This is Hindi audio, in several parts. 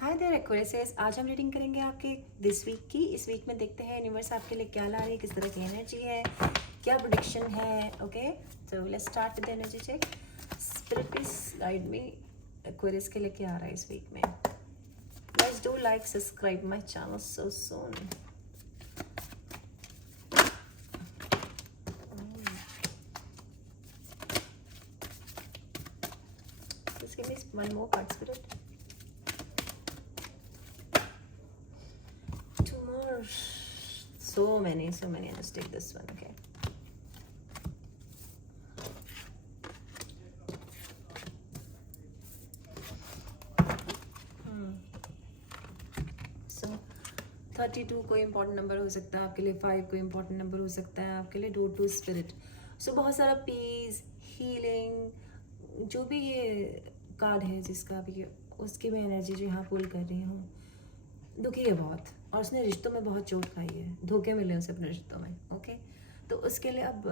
हाय देयर एक्वेरियस, आज हम रीडिंग करेंगे आपके दिस वीक की। इस वीक में देखते हैं यूनिवर्स आपके लिए क्या ला रही है, किस तरह की एनर्जी है, क्या प्रोडिक्शन है। Okay, so let's start with energy check. Spirit please guide me, Aquarius के लिए क्या आ रहा है इस वीक में। Guys do like subscribe my channel so soon. Just give me one more card, spirit. Two more. So many. I'll just take this one, okay. So 32 कोई इंपॉर्टेंट नंबर हो सकता है आपके लिए, 5 कोई इंपॉर्टेंट नंबर हो सकता है आपके लिए, डो टू स्पिरिट। सो बहुत सारा पीस, हीलिंग, जो भी ये कार्ड है जिसका भी उसकी मैं एनर्जी जो यहाँ पुल कर रही हूँ। दुखी है बहुत और उसने रिश्तों में बहुत चोट खाई है, धोखे मिले उसे अपने रिश्तों में। ओके, तो उसके लिए अब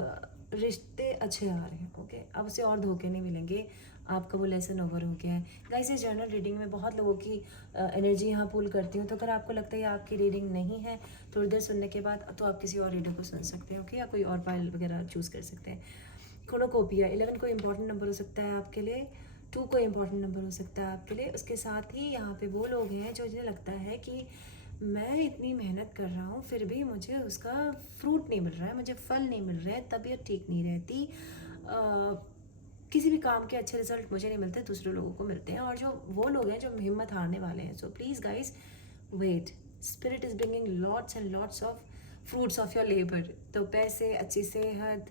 रिश्ते अच्छे आ रहे हैं। ओके, अब उसे और धोखे नहीं मिलेंगे, आपका वो लेसन ओवर हो गया है। गाइस, इस जर्नल रीडिंग में बहुत लोगों की एनर्जी यहाँ पुल करती हूँ, तो अगर आपको लगता है आपकी रीडिंग नहीं है थोड़ी देर सुनने के बाद, तो आप किसी और रीडर को सुन सकते हैं। ओके, या कोई और फाइल वगैरह चूज़ कर सकते हैं। क्रोनोकोपिया 11 कोई इंपॉर्टेंट नंबर हो सकता है आपके लिए, 2 कोई इंपॉर्टेंट नंबर हो सकता है आपके लिए। उसके साथ ही यहाँ पे वो लोग हैं जो जिन्हें लगता है कि मैं इतनी मेहनत कर रहा हूँ फिर भी मुझे उसका फ्रूट नहीं मिल रहा है, मुझे फल नहीं मिल रहा है, तबीयत ठीक नहीं रहती, किसी भी काम के अच्छे रिजल्ट मुझे नहीं मिलते, दूसरे लोगों को मिलते हैं। और जो वो लोग हैं जो हिम्मत हारने वाले हैं, so please guys wait, spirit is bringing lots and lots of fruits of your labour. तो पैसे, अच्छी सेहत,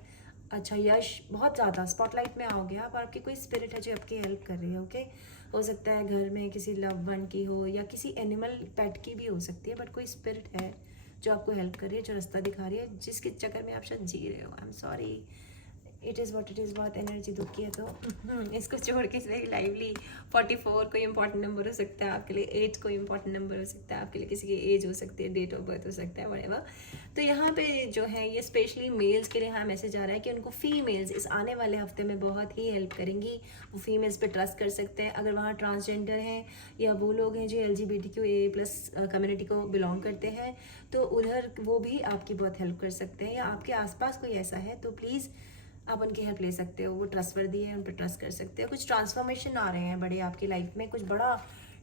अच्छा यश, बहुत ज़्यादा स्पॉटलाइट में आओगे आप, और आपकी कोई स्पिरिट है जो आपकी हेल्प कर रही है। ओके, हो सकता है घर में किसी लव वन की हो या किसी एनिमल पेट की भी हो सकती है, बट कोई स्पिरिट है जो आपको हेल्प कर रही है, जो रास्ता दिखा रही है, जिसके चक्कर में आप शायद जी रहे हो। I am sorry, it is what it is. बहुत एनर्जी दुखी है, तो इसको छोड़ के वेरी लाइवली। 44 कोई इंपॉर्टेंट नंबर हो सकता है आपके लिए, 8 कोई इंपॉर्टेंट नंबर हो सकता है आपके लिए, किसी की एज हो सकती है, डेट ऑफ बर्थ हो सकता है, व्हाटएवर। तो यहाँ पे जो है ये स्पेशली मेल्स के लिए यहाँ मैसेज आ रहा है कि उनको फीमेल्स इस आने वाले हफ्ते में बहुत ही हेल्प करेंगी। वो फीमेल्स पे ट्रस्ट कर सकते हैं। अगर वहाँ ट्रांसजेंडर हैं या वो लोग हैं जो LGBTQIA+ कम्युनिटी को बिलोंग करते हैं, तो उधर वो भी आपकी बहुत हेल्प कर सकते हैं। या आपके आसपास कोई ऐसा है तो प्लीज़ आप उनकी हेल्प ले सकते हो, वो ट्रस्टवर्दी है, उन पर ट्रस्ट कर सकते हो। कुछ ट्रांसफॉर्मेशन आ रहे हैं बड़े आपकी लाइफ में, कुछ बड़ा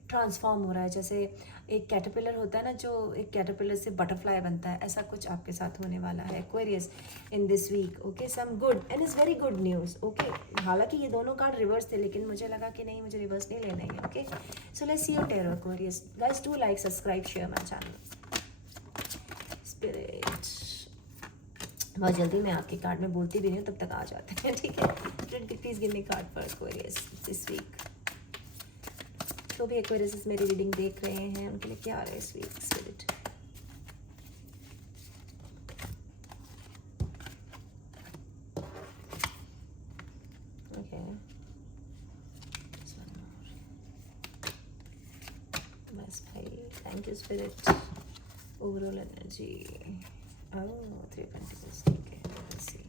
ट्रांसफॉर्म हो रहा है। जैसे एक कैटरपिलर होता है ना, जो एक कैटरपिलर से बटरफ्लाई बनता है, ऐसा कुछ आपके साथ होने वाला है Aquarius in this week. Okay, some good and is very good news. Okay, हालांकि ये दोनों कार्ड रिवर्स थे, लेकिन मुझे लगा कि नहीं, मुझे रिवर्स नहीं लेने हैं। Okay, so let's see your tarot Aquarius. Guys do like, subscribe, share my channel. Spirit, बहुत जल्दी मैं आपके कार्ड में बोलती भी नहीं हूँ, तब तक आ जाते हैं। ठीक है, please give me card for Aquarius this week. तो भी एक्वेरियस मेरी रीडिंग देख रहे हैं, उनके लिए क्या आ रहा है इस वीक। स्पिरिट, ओके, बस भाई, thank you spirit. Overall energy, oh 3 pentacles, ठीक है, लेट्स सी।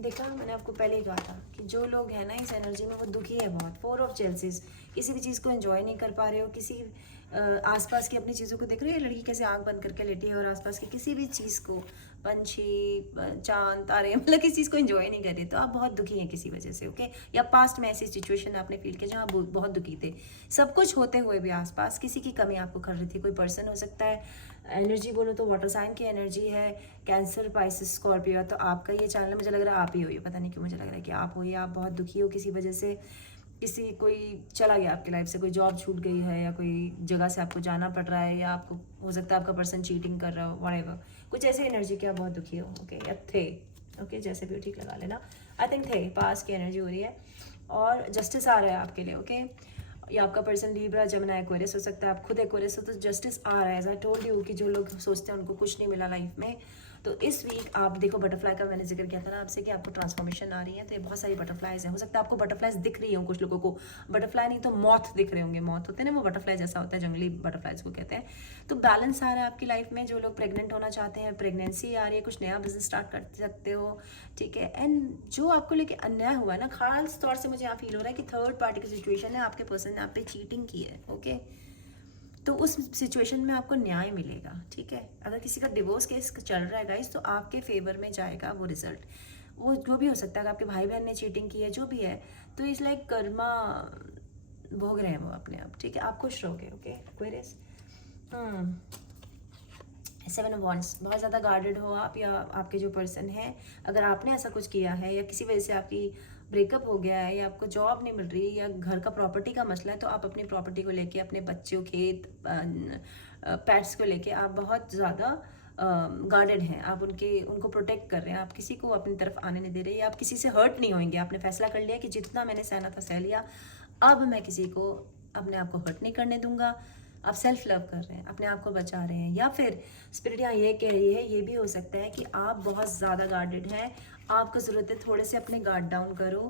देखा, मैंने आपको पहले ही कहा था कि जो लोग हैं ना इस एनर्जी में वो दुखी है बहुत। 4 ऑफ चेल्सीज, किसी भी चीज़ को एंजॉय नहीं कर पा रहे हो, किसी आसपास की अपनी चीज़ों को देख रहे हो। ये लड़की कैसे आंख बंद करके लेटी है और आसपास की किसी भी चीज़ को, पंछी, चांद, तारे, मतलब किसी चीज़ को एंजॉय नहीं कर रहे, तो आप बहुत दुखी हैं किसी वजह से। ओके, या पास्ट में ऐसी सिचुएशन आपने फील किया जहाँ बहुत दुखी थे, सब कुछ होते हुए भी आसपास किसी की कमी आपको कर रही थी। कोई पर्सन हो सकता है, एनर्जी बोलो तो वाटर साइन की एनर्जी है, कैंसर, पाइसिस, स्कॉर्पियो। तो आपका ये चैनल मुझे लग रहा है आप ही हो, ये पता नहीं क्यों मुझे लग रहा है कि आप हो, या आप बहुत दुखी हो किसी वजह से, किसी कोई चला गया आपकी लाइफ से, कोई जॉब छूट गई है या कोई जगह से आपको जाना पड़ रहा है, या आपको हो सकता है आपका पर्सन चीटिंग कर रहा हो, व्हाटएवर, कुछ ऐसे एनर्जी के आप बहुत दुखी हो। ओके, या थे, ओके, जैसे भी हो ठीक लगा लेना। आई थिंक थे, पास की एनर्जी हो रही है और जस्टिस आ रहा है आपके लिए। ओके, या आपका पर्सन लीब्रा, जमुना, एक्वेरियस हो सकता है, आप खुद एक्वेरियस हो तो जस्टिस आ रहा है। एज आई टोल्ड यू कि जो लोग सोचते हैं उनको कुछ नहीं मिला लाइफ में, तो इस वीक आप देखो, बटरफ्लाई का मैंने जिक्र किया था ना आपसे कि आपको ट्रांसफॉर्मेशन आ रही है, तो ये बहुत सारी बटरफ्लाइज हैं। हो सकता है आपको बटरफ्लाइज दिख रही हो, कुछ लोगों को बटरफ्लाई नहीं तो मॉथ दिख रहे होंगे। मॉथ होते हैं ना, वो बटरफ्लाई जैसा होता है, जंगली बटरफ्लाइज को कहते हैं। तो बैलेंस आ रहा है आपकी लाइफ में। जो लोग प्रेग्नेंट होना चाहते हैं, प्रेगनेंसी आ रही है, कुछ नया बिजनेस स्टार्ट कर सकते हो, ठीक है। एंड जो आपको लेके अन्याय हुआ है ना, खास तौर से मुझे यहाँ फील हो रहा है कि थर्ड पार्टी की सिचुएशन है, आपके पर्सन ने आप पे चीटिंग की है, ओके। तो उस सिचुएशन में आपको न्याय मिलेगा, ठीक है। अगर किसी का डिवोर्स केस चल रहा है गाइस, तो आपके फेवर में जाएगा वो रिजल्ट। वो जो भी हो सकता है, अगर आपके भाई बहन ने चीटिंग की है, जो भी है, तो इस लाइक कर्मा भोग रहे हैं वो अपने आप, ठीक है। आप खुश रहोगे, ओके एक्वेरियस। 7 ऑफ वॉन्ड्स, बहुत ज़्यादा गार्डेड हो आप, या आपके जो पर्सन है, अगर आपने ऐसा कुछ किया है या किसी वजह से आपकी ब्रेकअप हो गया है या आपको जॉब नहीं मिल रही या घर का प्रॉपर्टी का मसला है, तो आप अपनी प्रॉपर्टी को लेके, अपने बच्चों, खेत, पेट्स को लेके आप बहुत ज़्यादा गार्डेड हैं। आप उनको प्रोटेक्ट कर रहे हैं, आप किसी को अपनी तरफ आने नहीं दे रहे, या आप किसी से हर्ट नहीं होंगे। आपने फैसला कर लिया कि जितना मैंने सहना था सह लिया, अब मैं किसी को, अपने आप को हर्ट नहीं करने दूंगा। आप सेल्फ लव कर रहे हैं, अपने आप को बचा रहे हैं। या फिर स्पिरिट यहाँ ये कह रही है, ये भी हो सकता है कि आप बहुत ज़्यादा गार्डेड हैं, आपको ज़रूरत है थोड़े से अपने गार्ड डाउन करो,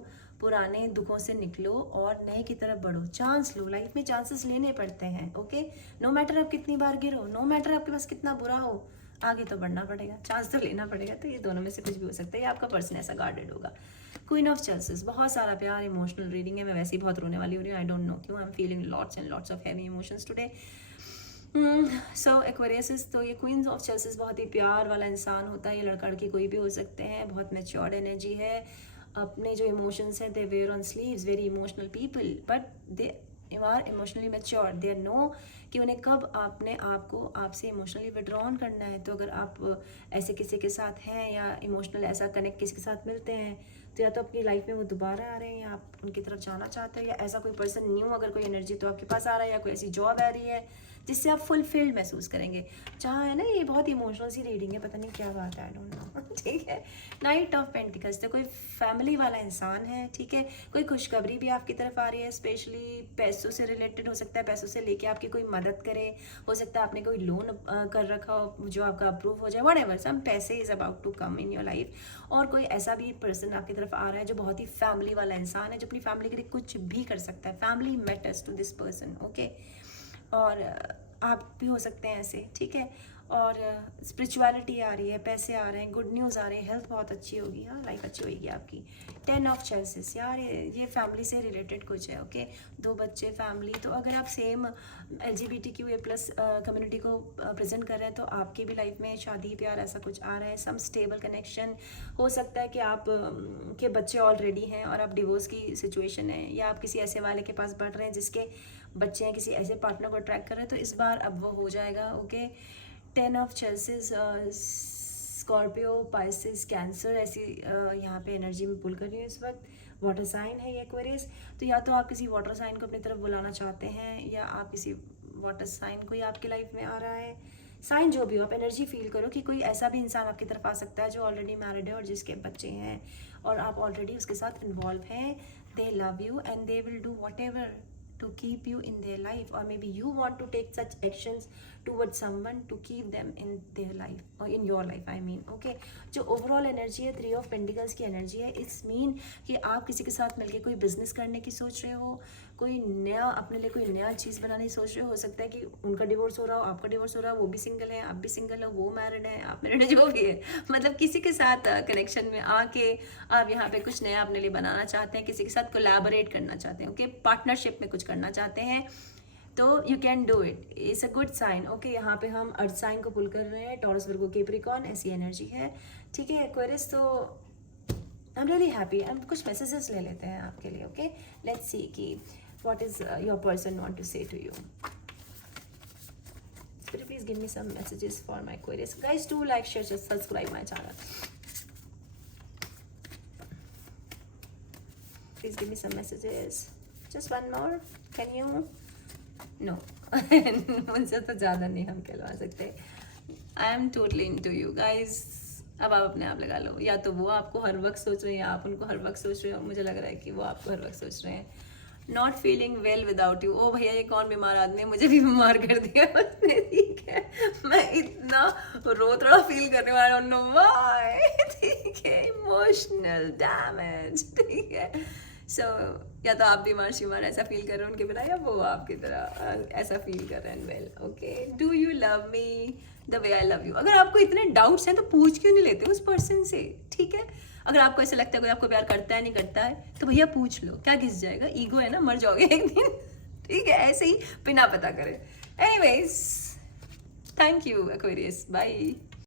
पुराने दुखों से निकलो और नए की तरफ बढ़ो। चांस लो, लाइफ में चांसेस लेने पड़ते हैं, ओके। नो मैटर आप कितनी बार गिरो, नो मैटर आपके पास कितना बुरा हो, आगे तो बढ़ना पड़ेगा, चांस तो लेना पड़ेगा। तो ये दोनों में से कुछ भी हो सकता है, या आपका पर्सन ऐसा गार्डेड होगा। क्वीन ऑफ चेल्सेस, बहुत सारा प्यार, इमोशनल रीडिंग है। मैं वैसे ही बहुत रोने वाली हो रही हूँ, आई डोंट नो क्यों। I am feeling lots and lots of heavy emotions today. So Aquarius, तो ये क्वींस ऑफ चेल्सेस बहुत ही प्यार वाला इंसान होता है। ये लड़का लड़की कोई भी हो सकते हैं, बहुत मैच्योर्ड एनर्जी है। अपने जो इमोशंस हैं, they wear on sleeves, very emotional people, but they are emotionally mature. They know कि उन्हें कब अपने आप को आपसे इमोशनली विड्रॉन करना है। तो अगर आप ऐसे किसी के साथ हैं या इमोशनल ऐसा कनेक्ट किसी के साथ मिलते हैं, तो या तो अपनी लाइफ में वो दोबारा आ रहे हैं, या आप उनकी तरफ जाना चाहते हो, या ऐसा कोई पर्सन न्यू अगर कोई एनर्जी तो आपके पास आ रहा है, या कोई ऐसी जॉब आ रही है जिससे आप फुलफिल्ड महसूस करेंगे। जहाँ है ना, ये बहुत इमोशनल सी रीडिंग है, पता नहीं क्या बात है, आई डोंट नो, ठीक है। नाइट ऑफ पेंटिकल्स, तो कोई फैमिली वाला इंसान है, ठीक है। कोई खुशखबरी भी आपकी तरफ आ रही है, स्पेशली पैसों से रिलेटेड हो सकता है, पैसों से लेके आपकी कोई मदद करे। हो सकता है आपने कोई लोन कर रखा हो जो आपका अप्रूव हो जाए, व्हाटएवर, सम पैसे is about to come in your life. और कोई ऐसा भी पर्सन आपकी तरफ आ रहा है जो बहुत ही फैमिली वाला इंसान है, जो अपनी फैमिली के लिए कुछ भी कर सकता है। Family matters to this person, okay. और आप भी हो सकते हैं ऐसे, ठीक है। और स्पिरिचुअलिटी आ रही है, पैसे आ रहे हैं, गुड न्यूज़ आ रही है, हेल्थ बहुत अच्छी होगी, हाँ, लाइफ अच्छी होगी आपकी। 10 ऑफ चेल्सेस, यार ये फैमिली से रिलेटेड कुछ है, ओके। 2 बच्चे, फैमिली। तो अगर आप सेम LGBTQA+ कम्युनिटी को प्रेजेंट कर रहे हैं, तो आपकी भी लाइफ में शादी, प्यार, ऐसा कुछ आ रहा है। सम स्टेबल कनेक्शन हो सकता है कि आप के बच्चे ऑलरेडी हैं और आप डिवोर्स की सिचुएशन है, या आप किसी ऐसे वाले के पास बढ़ रहे हैं जिसके बच्चे हैं, किसी ऐसे पार्टनर को अट्रैक्ट कर रहे हैं, तो इस बार अब वो हो जाएगा, ओके। 10 ऑफ चेल्सेस, स्कॉर्पियो, पाइसेस, कैंसर, ऐसी यहाँ पे एनर्जी में पुल कर रही है इस वक्त। वाटर साइन है ये एक्वेरियस, तो या तो आप किसी वाटर साइन को अपनी तरफ बुलाना चाहते हैं, या आप किसी वाटर साइन कोई आपकी लाइफ में आ रहा है। साइन जो भी हो, आप एनर्जी फील करो कि कोई ऐसा भी इंसान आपकी तरफ आ सकता है जो ऑलरेडी मैरिड है और जिसके बच्चे हैं, और आप ऑलरेडी उसके साथ इन्वॉल्व हैं। दे love you and they will do whatever to keep you in their life, or maybe you want to take such actions towards someone to keep them in their life, or in your life, I mean, okay। जो ओवरऑल एनर्जी है, 3 ऑफ पेंटिकल्स की एनर्जी है। इट्स मीन कि आप किसी के साथ मिलके कोई बिजनेस करने की सोच रहे हो, कोई नया अपने लिए कोई नया चीज़ बनाने की सोच रहे हो सकता है कि उनका डिवोर्स हो रहा हो, आपका डिवोर्स हो रहा हो, वो भी सिंगल है, आप भी सिंगल हो, वो मैरिड है, आप मैरिड है, जो भी है, मतलब किसी के साथ कनेक्शन में आके आप यहाँ पे कुछ नया अपने लिए बनाना चाहते हैं, किसी के साथ कोलैबोरेट करना चाहते हैं, ओके, पार्टनरशिप में कुछ करना चाहते हैं, तो you can do it. It's a good sign, okay. यहाँ पे हम अर्थ साइन को पुल कर रहे हैं, टॉरस, वर्गो, कैप्रिकॉर्न, ऐसी एनर्जी है, ठीक है एक्वेरियस। तो आई एम रियली हैप्पी। हम कुछ मैसेजेस ले लेते हैं आपके लिए, ओके। लेट्स सी कि what is your person want to say to you. Please give me some messages for my queries, guys. Do like, share, just subscribe my channel. Please give me some messages. Just one more, can you? No. उनसे तो ज़्यादा नहीं हम कहलवा सकते। I am totally into you guys. अब आप अपने आप लगा लो, या तो वो आपको हर वक्त सोच रहे हैं, या आप उनको हर वक्त सोच रहे हो। मुझे लग रहा है कि वो आपको हर वक्त सोच रहे हैं। Not feeling well without you. ओ भैया, ये कौन बीमार आदमी है, मुझे भी बीमार कर दिया उसने, ठीक है। मैं इतना रो थोड़ा फील कर रही हूँ, आई डोंट नो व्हाई, ठीक है, इमोशनल डैमेज, ठीक है। सो या तो आप भी मार ऐसा फील कर रहे हो उनके बिना, या वो आपकी तरह ऐसा फील कर रहे हैं। Well okay, do you love me the way I love you? अगर आपको इतने डाउट्स हैं तो पूछ क्यों नहीं लेते उस पर्सन से, ठीक है। अगर आपको ऐसा लगता है कोई आपको प्यार करता है नहीं करता है तो भैया पूछ लो, क्या घिस जाएगा, ईगो है ना, मर जाओगे एक दिन, ठीक है, ऐसे ही बिना पता करे। Anyways, thank you Aquarius, bye.